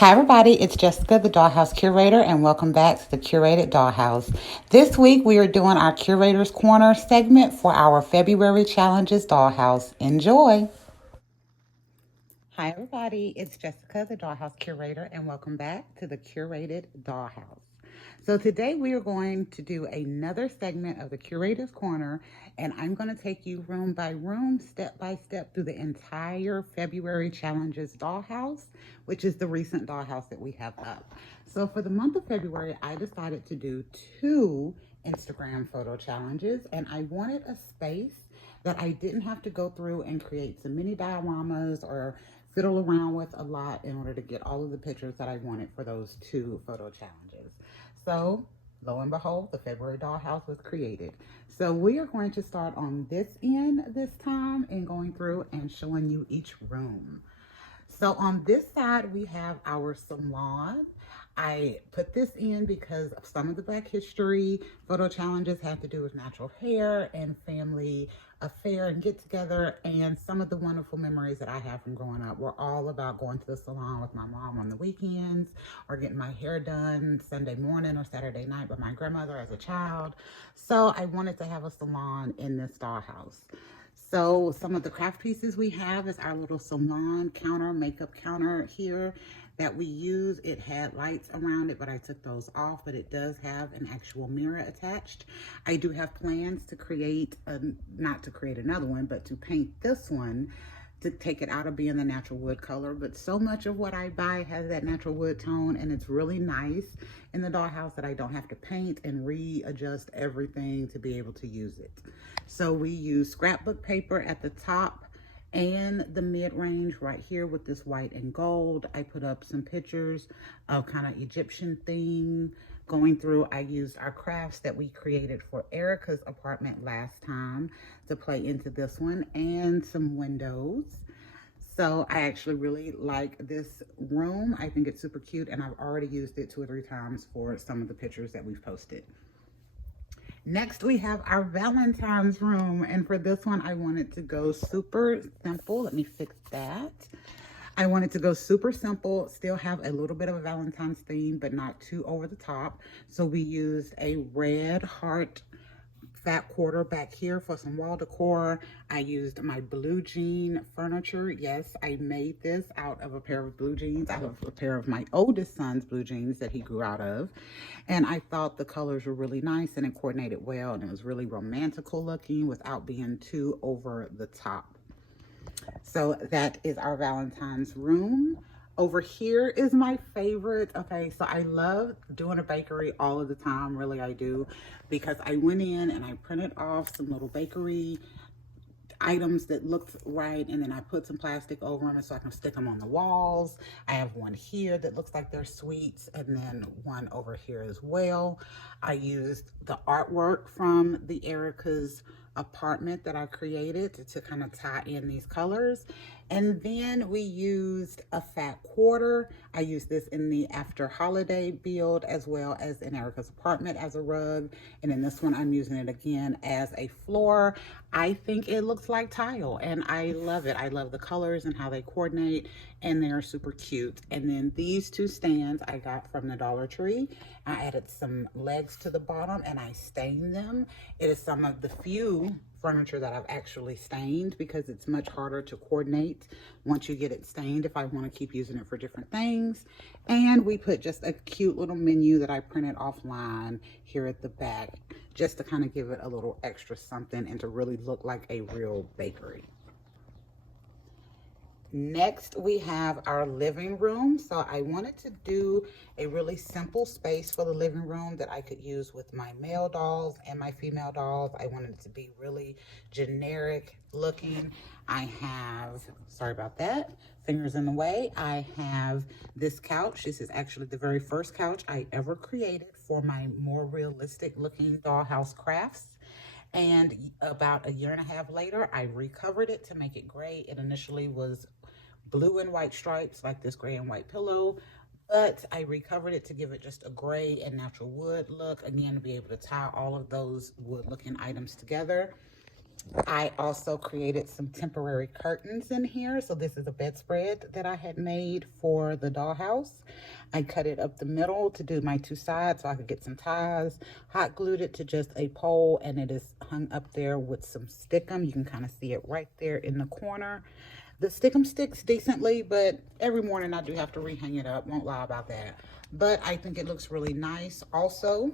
Hi everybody, it's Jessica, the Dollhouse Curator, and welcome back to the Curated Dollhouse. This week we are doing our Curator's Corner segment for our February Challenges Dollhouse. Enjoy! Hi everybody, it's Jessica, the Dollhouse Curator, and welcome back to the Curated Dollhouse. So today we are going to do another segment of the Curator's Corner, and I'm going to take you room by room, step by step through the entire February Challenges Dollhouse, which is the recent dollhouse that we have up. So for the month of February, I decided to do 2 Instagram photo challenges, and I wanted a space that I didn't have to go through and create some mini dioramas or fiddle around with a lot in order to get all of the pictures that I wanted for those 2 photo challenges. So lo and behold, the February dollhouse was created. So we are going to start on this end this time and going through and showing you each room. So on this side, we have our salon. I put this in because some of the Black History photo challenges have to do with natural hair and family affair and get together. And some of the wonderful memories that I have from growing up were all about going to the salon with my mom on the weekends or getting my hair done Sunday morning or Saturday night by my grandmother as a child. So I wanted to have a salon in this dollhouse. So some of the craft pieces we have is our little salon counter, makeup counter here that we use. It had lights around it, but I took those off, but it does have an actual mirror attached. I do have plans to create, not to create another one, but to paint this one to take it out of being the natural wood color. But so much of what I buy has that natural wood tone, and it's really nice in the dollhouse that I don't have to paint and readjust everything to be able to use it. So we use scrapbook paper at the top and the mid-range right here with this white and gold. I put up some pictures of kind of Egyptian theme going through. I used our crafts that we created for Erica's apartment last time to play into this one, and some windows. So I actually really like this room. I think it's super cute, and I've already used it 2 or 3 times for some of the pictures that we've posted. Next, we have our Valentine's room, and for this one, I wanted to go super simple. Let me fix that. I wanted to go super simple, still have a little bit of a Valentine's theme, but not too over the top. So we used a red heart fat quarter back here for some wall decor. I used my blue jean furniture. Yes, I made this out of a pair of blue jeans, out of a pair of my oldest son's blue jeans that he grew out of. And I thought the colors were really nice and it coordinated well, and it was really romantical looking without being too over the top. So that is our Valentine's room. Over here is my favorite. Okay, so I love doing a bakery all of the time, really I do, because I went in and I printed off some little bakery items that looked right, and then I put some plastic over them so I can stick them on the walls. I have one here that looks like they're sweets, and then one over here as well. I used the artwork from the Erica's apartment that I created to kind of tie in these colors. And then we used a fat quarter. I used this in the after holiday build as well as in Erica's apartment as a rug. And in this one, I'm using it again as a floor. I think it looks like tile and I love it. I love the colors and how they coordinate, and they're super cute. And then these 2 stands I got from the Dollar Tree. I added some legs to the bottom and I stained them. It is some of the few furniture that I've actually stained because it's much harder to coordinate once you get it stained if I want to keep using it for different things. And we put just a cute little menu that I printed offline here at the back just to kind of give it a little extra something and to really look like a real bakery. Next, we have our living room. So I wanted to do a really simple space for the living room that I could use with my male dolls and my female dolls. I wanted it to be really generic looking. I have, sorry about that, fingers in the way. I have this couch. This is actually the very first couch I ever created for my more realistic looking dollhouse crafts. And about 1.5 years later, I recovered it to make it gray. It initially was blue and white stripes like this gray and white pillow, but I recovered it to give it just a gray and natural wood look, again, to be able to tie all of those wood looking items together. I also created some temporary curtains in here. So this is a bedspread that I had made for the dollhouse. I cut it up the middle to do my two sides so I could get some ties, hot glued it to just a pole, and it is hung up there with some stickum. You can kind of see it right there in the corner. The stickum sticks decently, but every morning I do have to rehang it up. Won't lie about that. But I think it looks really nice. Also,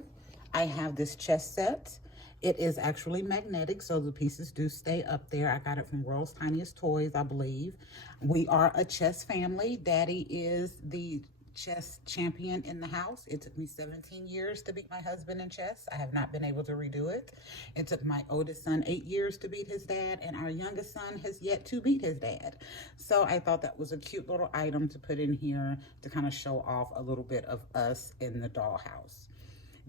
I have this chess set. It is actually magnetic, so the pieces do stay up there. I got it from World's Tiniest Toys, I believe. We are a chess family. Daddy is the chess champion in the house. It took me 17 years to beat my husband in chess. I have not been able to redo it. It took my oldest son 8 years to beat his dad, and our youngest son has yet to beat his dad. So I thought that was a cute little item to put in here to kind of show off a little bit of us in the dollhouse.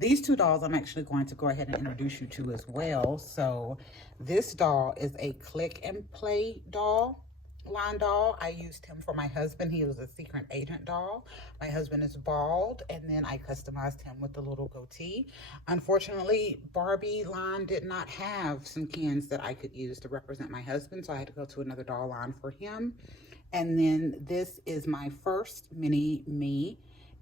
These two dolls I'm actually going to go ahead and introduce you to as well. So this doll is a click and play doll, line doll. I used him for my husband. He was a secret agent doll. My husband is bald, and then I customized him with the little goatee. Unfortunately, Barbie line did not have some cans that I could use to represent my husband, so I had to go to another doll line for him. And then this is my first mini me.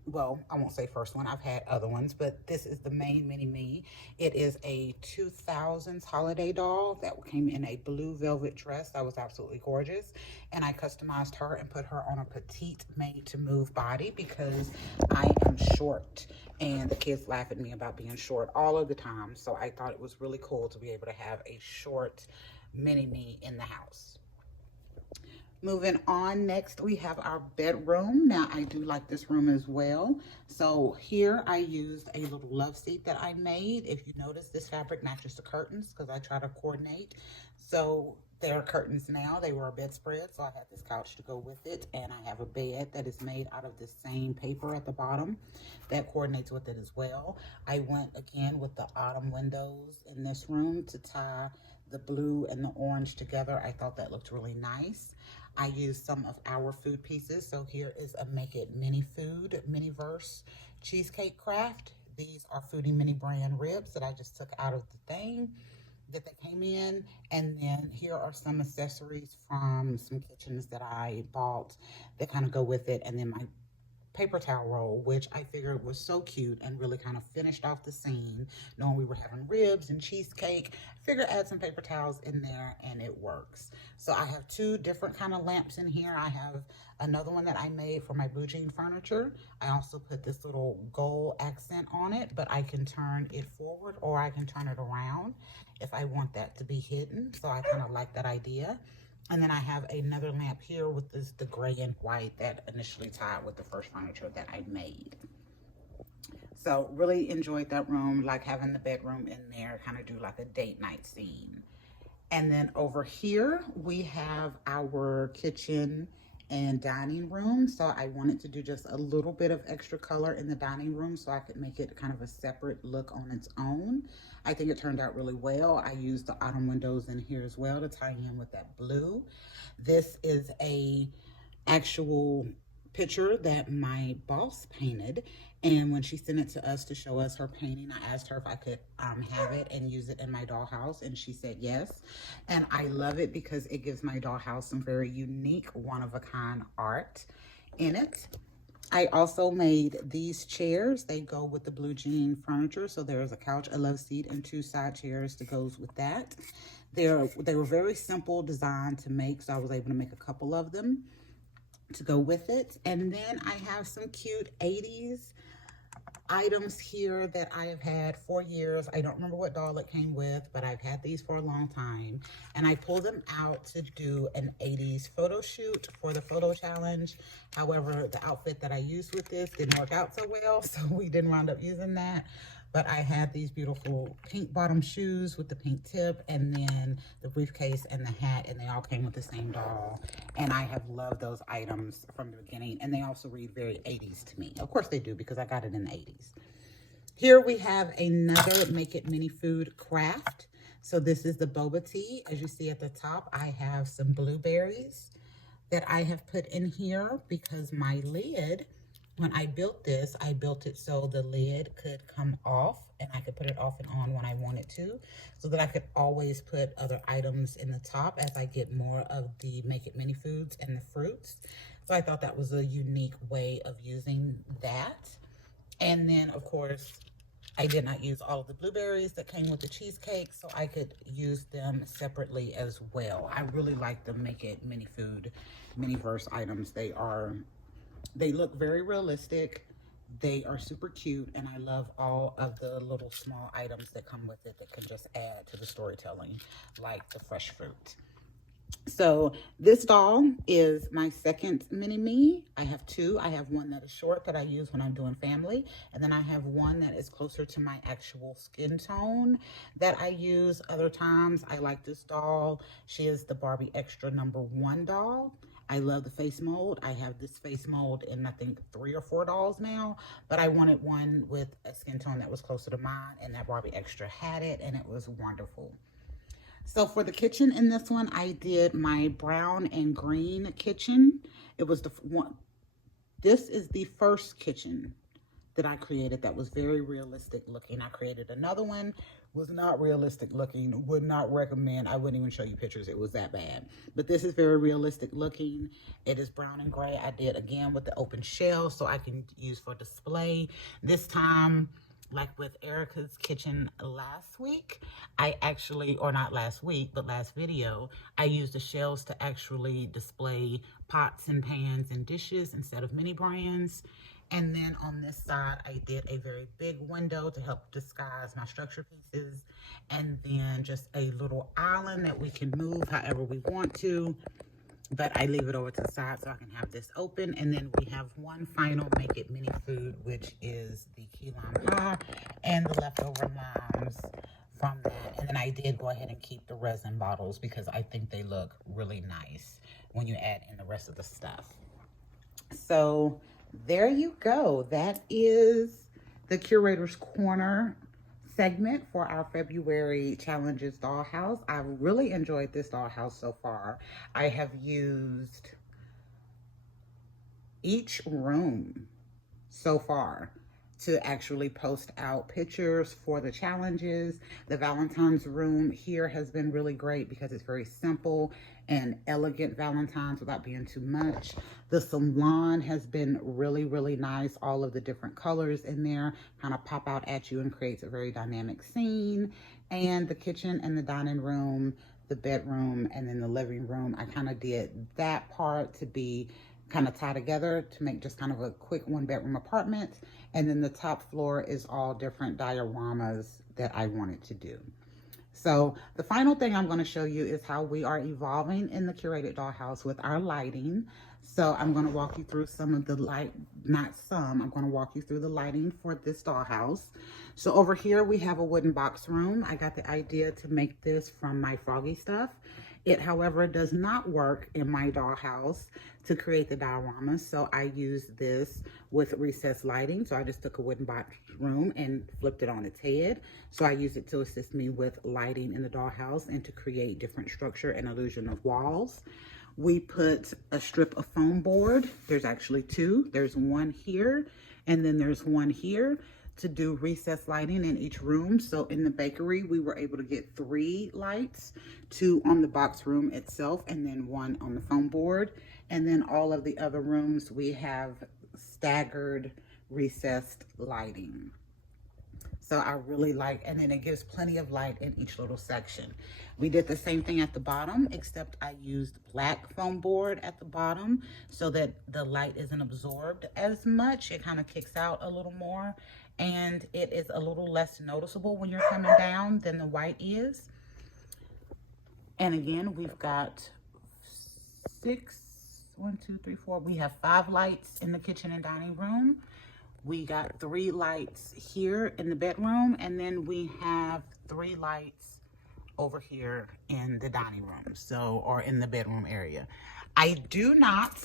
Well, I won't say first one. I've had other ones, but this is the main mini me. It is a 2000s holiday doll that came in a blue velvet dress that was absolutely gorgeous. And I customized her and put her on a petite made to move body because I am short and the kids laugh at me about being short all of the time. So I thought it was really cool to be able to have a short mini me in the house. Moving on, next we have our bedroom. Now I do like this room as well. So here I used a little love seat that I made. If you notice, this fabric matches the curtains because I try to coordinate. So there are curtains now. They were a bedspread, so I had this couch to go with it. And I have a bed that is made out of the same paper at the bottom that coordinates with it as well. I went again with the autumn windows in this room to tie the blue and the orange together. I thought that looked really nice. I used some of our food pieces. So here is a Make It Mini Food Miniverse cheesecake craft. These are Foodie Mini brand ribs that I just took out of the thing that they came in. And then here are some accessories from some kitchens that I bought that kind of go with it. And then my paper towel roll, which I figured was so cute and really kind of finished off the scene. Knowing we were having ribs and cheesecake, I figured add some paper towels in there and it works. So I have two different kind of lamps in here. I have another one that I made for my boujeen furniture. I also put this little gold accent on it, but I can turn it forward or I can turn it around if I want that to be hidden. So I kind of like that idea. And then I have another lamp here with the gray and white that initially tied with the first furniture that I made. So really enjoyed that room, like having the bedroom in there, kind of do like a date night scene. And then over here, we have our kitchen and dining room. So I wanted to do just a little bit of extra color in the dining room so I could make it kind of a separate look on its own. I think it turned out really well. I used the autumn windows in here as well to tie in with that blue. This is a actual picture that my boss painted, and when she sent it to us to show us her painting, I asked her if I could have it and use it in my dollhouse, and she said yes. And I love it because it gives my dollhouse some very unique, one-of-a-kind art in it. I also made these chairs. They go with the blue jean furniture. So there is a couch, a love seat, and two side chairs that goes with that. They were very simple design to make, so I was able to make a couple of them to go with it. And then I have some cute 80s items here that I have had for years. I don't remember what doll it came with, but I've had these for a long time. And I pulled them out to do an 80s photo shoot for the photo challenge. However, the outfit that I used with this didn't work out so well, so we didn't wind up using that. But I had these beautiful pink bottom shoes with the pink tip, and then the briefcase and the hat, and they all came with the same doll. And I have loved those items from the beginning, and they also read very 80s to me. Of course they do, because I got it in the 80s. Here we have another Make It Mini Food craft. So this is the boba tea. As you see at the top, I have some blueberries that I have put in here because my lid When I built this, I built it so the lid could come off and I could put it off and on when I wanted to, so that I could always put other items in the top as I get more of the Make It Mini Foods and the fruits. So I thought that was a unique way of using that. And then, of course, I did not use all of the blueberries that came with the cheesecake, so I could use them separately as well. I really like the Make It Mini Food, Mini Verse items. They look very realistic. They are super cute, and I love all of the little small items that come with it that can just add to the storytelling, like the fresh fruit. So this doll is my second mini-me. I have two. I have one that is short that I use when I'm doing family, and then I have one that is closer to my actual skin tone that I use other times. I like this doll. She is the Barbie Extra #1 doll. I love the face mold. I have this face mold in I think 3 or 4 dolls now, but I wanted one with a skin tone that was closer to mine, and that Barbie Extra had it, and it was wonderful. So for the kitchen in this one, I did my brown and green kitchen. It was the one. This is the first kitchen that I created that was very realistic looking. I created another one, was not realistic looking, would not recommend. I wouldn't even show you pictures. It was that bad. But this is very realistic looking. It is brown and gray. I did again with the open shell so I can use for display. This time, like with Erica's kitchen last week, I actually, or not last week, but last video, I used the shelves to actually display pots and pans and dishes instead of mini brands. And then on this side, I did a very big window to help disguise my structure pieces. And then just a little island that we can move however we want to. But I leave it over to the side so I can have this open. And then we have one final Make It Mini Food, which is the key lime pie and the leftover limes from that. And then I did go ahead and keep the resin bottles because I think they look really nice when you add in the rest of the stuff. So there you go. That is the Curator's Corner segment for our February Challenges Dollhouse. I really enjoyed this dollhouse so far. I have used each room so far to actually post out pictures for the challenges. The Valentines Room here has been really great because it's very simple and elegant Valentines without being too much. The Salon has been really, really nice. All of the different colors in there kind of pop out at you and creates a very dynamic scene. And the kitchen and the dining room, the bedroom, and then the living room, I kind of did that part to be kind of tie together to make just kind of a quick 1-bedroom apartment. And then the top floor is all different dioramas that I wanted to do. So the final thing I'm going to show you is how we are evolving in the Curated Dollhouse with our lighting. So I'm going to walk you through some of the I'm going to walk you through the lighting for this dollhouse. So over here we have a wooden box room. I got the idea to make this from my Froggy stuff. It, however, does not work in my dollhouse to create the dioramas. So I used this with recessed lighting. So I just took a wooden box room and flipped it on its head. So I used it to assist me with lighting in the dollhouse and to create different structure and illusion of walls. We put a strip of foam board. There's actually two. There's one here and then there's one here to do recessed lighting in each room. So in the bakery, we were able to get 3 lights, 2 on the box room itself, and then 1 on the foam board. And then all of the other rooms, we have staggered recessed lighting. So I really like, and then it gives plenty of light in each little section. We did the same thing at the bottom, except I used black foam board at the bottom so that the light isn't absorbed as much. It kind of kicks out a little more, and it is a little less noticeable when you're coming down than the white is. And again, we've got 6, 1, 2, 3, 4. We have 5 lights in the kitchen and dining room. We got 3 lights here in the bedroom, and then we have 3 lights over here in the dining room, so, or in the bedroom area. I do not,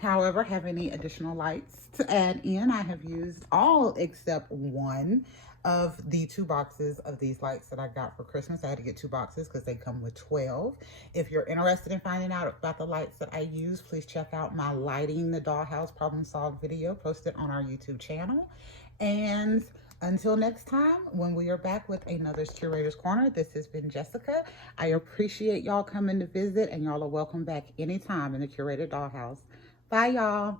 however, have any additional lights to add in. I have used all except one of the 2 boxes of these lights that I got for Christmas. I had to get 2 boxes because they come with 12. If you're interested in finding out about the lights that I use, please check out my Lighting the Dollhouse Problem Solved video posted on our YouTube channel. And until next time, when we are back with another Curator's Corner, this has been Jessica. I appreciate y'all coming to visit, and y'all are welcome back anytime in the Curated Dollhouse. Bye, y'all.